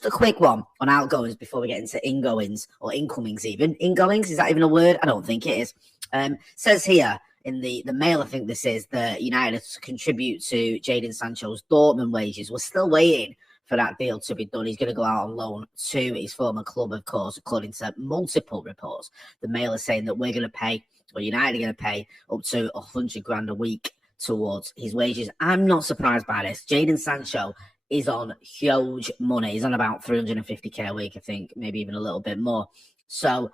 just a quick one on outgoings before we get into ingoings or incomings even. Ingoings, is that even a word? I don't think it is. Says here in the Mail, I think this is, that United contribute to Jadon Sancho's Dortmund wages. We're still waiting for that deal to be done. He's going to go out on loan to his former club, of course, according to multiple reports. The Mail is saying that we're going to pay, or United are going to pay, up to 100 grand a week towards his wages. I'm not surprised by this. Jadon Sancho is on huge money. He's on about 350k a week, I think, maybe even a little bit more. So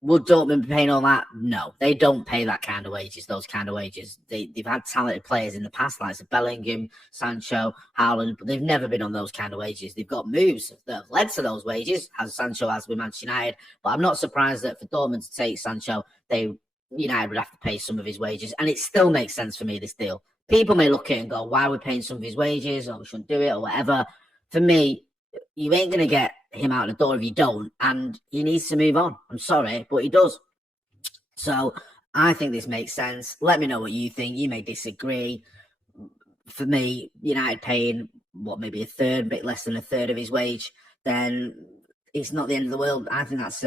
would Dortmund be paying all that? No, they don't pay that kind of wages, those kind of wages. They've had talented players in the past, like Bellingham, Sancho, Haaland, but they've never been on those kind of wages. They've got moves that have led to those wages, as Sancho has with Manchester United. But I'm not surprised that for Dortmund to take Sancho, United would have to pay some of his wages. And it still makes sense for me, this deal. People may look at it and go, why are we paying some of his wages, or we shouldn't do it, or whatever. For me, you ain't going to get him out the door if you don't, and he needs to move on. I'm sorry, but he does. So I think this makes sense. Let me know what you think. You may disagree. For me, United paying, maybe a third, a bit less than a third of his wage, then it's not the end of the world. I think it's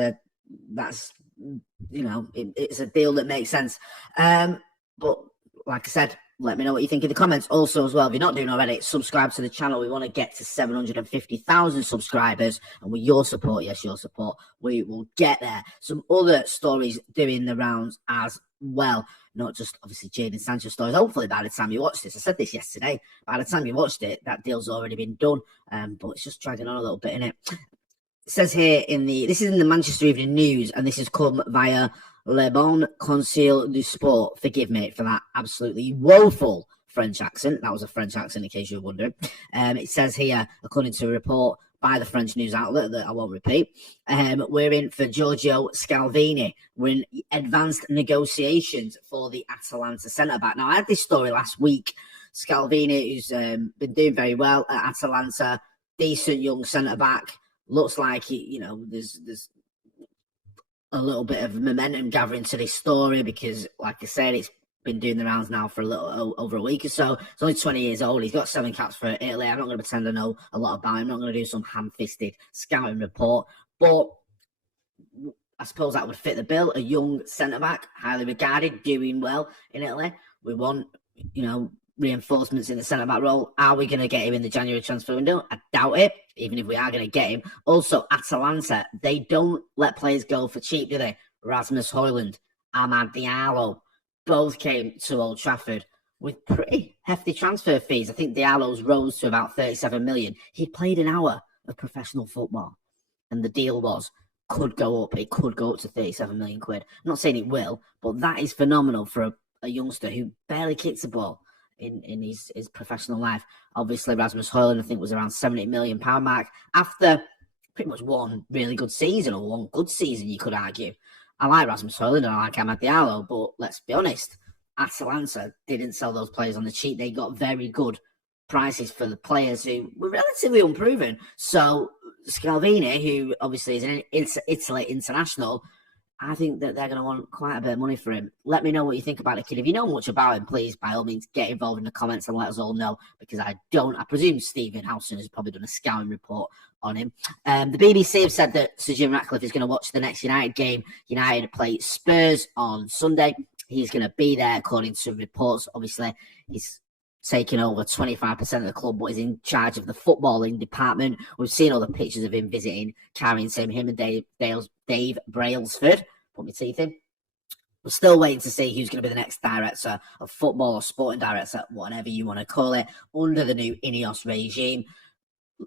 a deal that makes sense. But like I said, let me know what you think in the comments. Also, as well, if you're not doing already, subscribe to the channel. We want to get to 750,000 subscribers. And with your support, yes, your support, we will get there. Some other stories doing the rounds as well. Not just, obviously, Jadon Sancho stories. Hopefully, by the time you watch this, I said this yesterday, by the time you watched it, that deal's already been done. But it's just dragging on a little bit, innit? It says here this is in the Manchester Evening News, and this has come via Le Bon Conseil du Sport. Forgive me for that absolutely woeful French accent. That was a French accent, in case you were wondering. It says here, according to a report by the French news outlet that I won't repeat, we're in for Giorgio Scalvini. We're in advanced negotiations for the Atalanta centre-back. Now, I had this story last week. Scalvini, who's been doing very well at Atalanta, decent young centre-back. Looks like, there's a little bit of momentum gathering to this story because, like I said, it's been doing the rounds now for a little over a week or so. He's only 20 years old. He's got 7 caps for Italy. I'm not going to pretend I know a lot about him. I'm not going to do some ham-fisted scouting report. But I suppose that would fit the bill. A young centre-back, highly regarded, doing well in Italy. We want, reinforcements in the centre-back role. Are we going to get him in the January transfer window? I doubt it, even if we are going to get him. Also, Atalanta, they don't let players go for cheap, do they? Rasmus Højlund, Amad Diallo, both came to Old Trafford with pretty hefty transfer fees. I think Diallo's rose to about 37 million. He played an hour of professional football, and the deal could go up. It could go up to 37 million quid. I'm not saying it will, but that is phenomenal for a youngster who barely kicks a ball in his professional life. Obviously, Rasmus Højlund, I think, was around £70 million mark after pretty much one really good season, or one good season, you could argue. I like Rasmus Højlund and I like Amad Diallo, but let's be honest, Atalanta didn't sell those players on the cheap. They got very good prices for the players who were relatively unproven. So Scalvini, who obviously is an Italy international, I think that they're going to want quite a bit of money for him. Let me know what you think about it, kid. If you know much about him, please, by all means, get involved in the comments and let us all know, because I don't. I presume Stephen Howson has probably done a scouting report on him. The BBC have said that Sir Jim Ratcliffe is going to watch the next United game. United play Spurs on Sunday. He's going to be there, according to reports. Obviously, he's taking over 25% of the club, but is in charge of the footballing department. We've seen all the pictures of him visiting Carrington, him and Dave Brailsford. Put my teeth in. We're still waiting to see who's going to be the next director of football or sporting director, whatever you want to call it, under the new Ineos regime.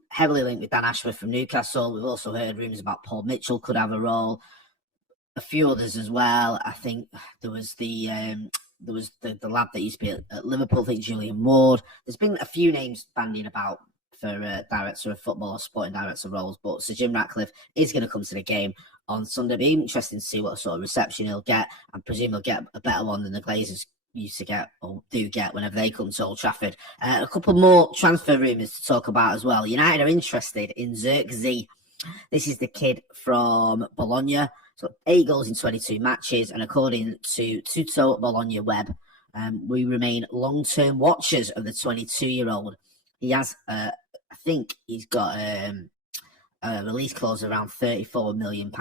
Heavily linked with Dan Ashworth from Newcastle. We've also heard rumours about Paul Mitchell could have a role. A few others as well. I think there was the lad that used to be at Liverpool, I think Julian Ward. There's been a few names bandying about for director of football or sporting director roles, but Sir Jim Ratcliffe is going to come to the game on Sunday. It'll be interesting to see what sort of reception he'll get. I presume he'll get a better one than the Glazers used to get, or do get, whenever they come to Old Trafford. A couple more transfer rumours to talk about as well. United are interested in Zirkzee. This is the kid from Bologna. So 8 goals in 22 matches, and according to Tutto Bologna Web, we remain long-term watchers of the 22-year-old. He has, I think he's got release clause of around £34 million.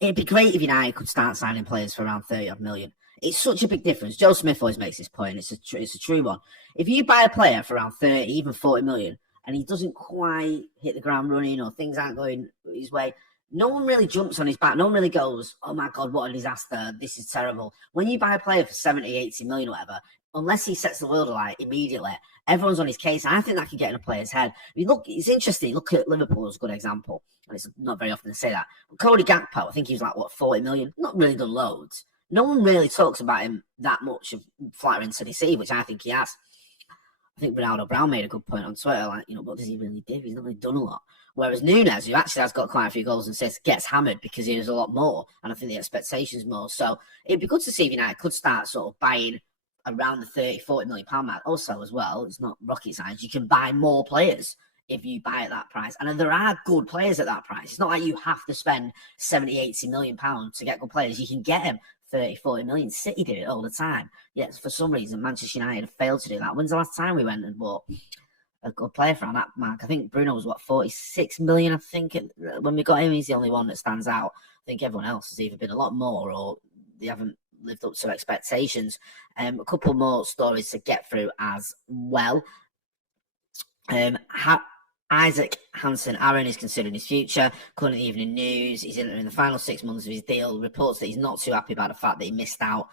It'd be great if United could start signing players for around 30 odd million. It's such a big difference. Joe Smith always makes this point. It's a true one. If you buy a player for around 30, even 40 million, and he doesn't quite hit the ground running or things aren't going his way, no one really jumps on his back. No one really goes, oh my God, what a disaster. This is terrible. When you buy a player for 70, 80 million or whatever, unless he sets the world alight immediately, everyone's on his case. I think that can get in a player's head. I mean, look, it's interesting. Look at Liverpool as a good example. And it's not very often to say that. But Cody Gakpo, I think he was like, 40 million? Not really done loads. No one really talks about him that much of flattering to deceive, which I think he has. I think Ronaldo Brown made a good point on Twitter, like, what does he really do? He's not really done a lot. Whereas Nunes, who actually has got quite a few goals and assists, gets hammered because he does a lot more. And I think the expectation's more. So it'd be good to see if United could start sort of buying around the 30, 40 million pound mark. Also, as well, it's not rocket science. You can buy more players if you buy at that price. And there are good players at that price. It's not like you have to spend 70, 80 million pounds to get good players. You can get them 30, 40 million. City do it all the time. Yes, for some reason, Manchester United have failed to do that. When's the last time we went and bought a good player from that mark? I think Bruno was, 46 million, I think. When we got him, he's the only one that stands out. I think everyone else has either been a lot more or they haven't lived up to expectations. A couple more stories to get through as well. Isaac Hansen Aaron is considering his future. According to the Evening News, he's in the final 6 months of his deal. Reports that he's not too happy about the fact that he missed out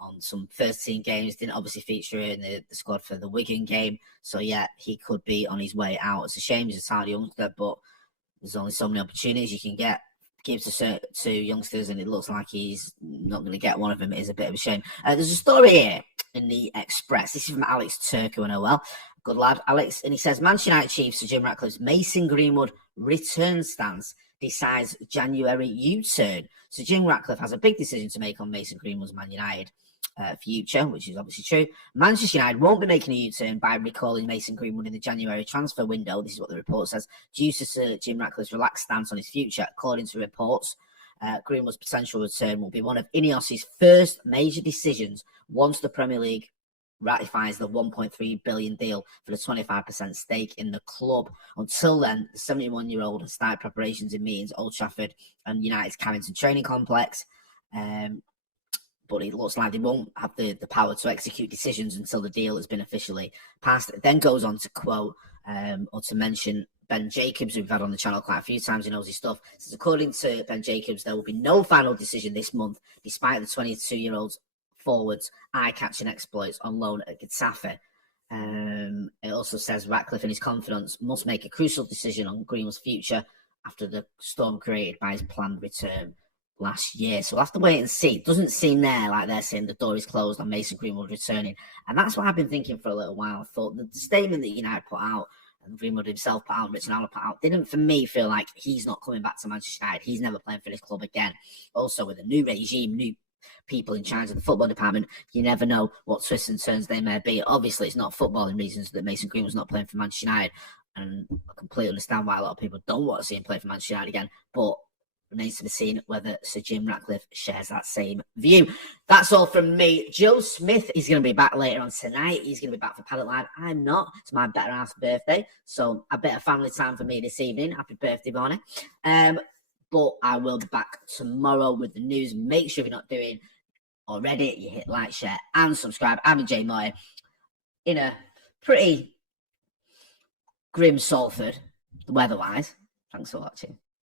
on some first-team games. Didn't obviously feature in the squad for the Wigan game. So, yeah, he could be on his way out. It's a shame he's a talented youngster, but there's only so many opportunities you can get. Gives to youngsters, and it looks like he's not going to get one of them. It is a bit of a shame. There's a story here in the Express. This is from Alex Turco, and well, good lad, Alex. And he says, Manchester United chief Sir Jim Ratcliffe's Mason Greenwood return stance decides January U-turn. Sir Jim Ratcliffe has a big decision to make on Mason Greenwood's Man United future, which is obviously true. Manchester United won't be making a U-turn by recalling Mason Greenwood in the January transfer window. This is what the report says. Due to Sir Jim Ratcliffe's relaxed stance on his future, according to reports, Greenwood's potential return will be one of Ineos's first major decisions once the Premier League ratifies the 1.3 billion deal for the 25% stake in the club. Until then, the 71-year-old has started preparations in meetings at Old Trafford and United's Carrington training complex. But it looks like they won't have the power to execute decisions until the deal has been officially passed. It then goes on to quote or to mention Ben Jacobs, who we've had on the channel quite a few times. He knows his stuff. It says, according to Ben Jacobs, there will be no final decision this month, despite the 22-year-old's forwards eye-catching exploits on loan at Getafe. It also says Ratcliffe, in his confidence, must make a crucial decision on Greenwood's future after the storm created by his planned return last year. So we'll have to wait and see. It doesn't seem there like they're saying the door is closed on Mason Greenwood returning. And that's what I've been thinking for a little while. I thought the statement that United put out, and Greenwood himself put out, and Richard Allen put out, didn't for me feel like he's not coming back to Manchester United. He's never playing for this club again. Also, with a new regime, new people in charge of the football department, you never know what twists and turns they may be. Obviously, it's not footballing reasons that Mason Greenwood's not playing for Manchester United. And I completely understand why a lot of people don't want to see him play for Manchester United again. But remains to be seen whether Sir Jim Ratcliffe shares that same view. That's all from me. Joe Smith is going to be back later on tonight. He's going to be back for Paddock Live. I'm not. It's my better half's birthday, so a bit of family time for me this evening. Happy birthday, Bonnie. But I will be back tomorrow with the news. Make sure if you're not doing already, you hit like, share, and subscribe. I'm Jay Moy in a pretty grim Salford, weather-wise. Thanks for watching.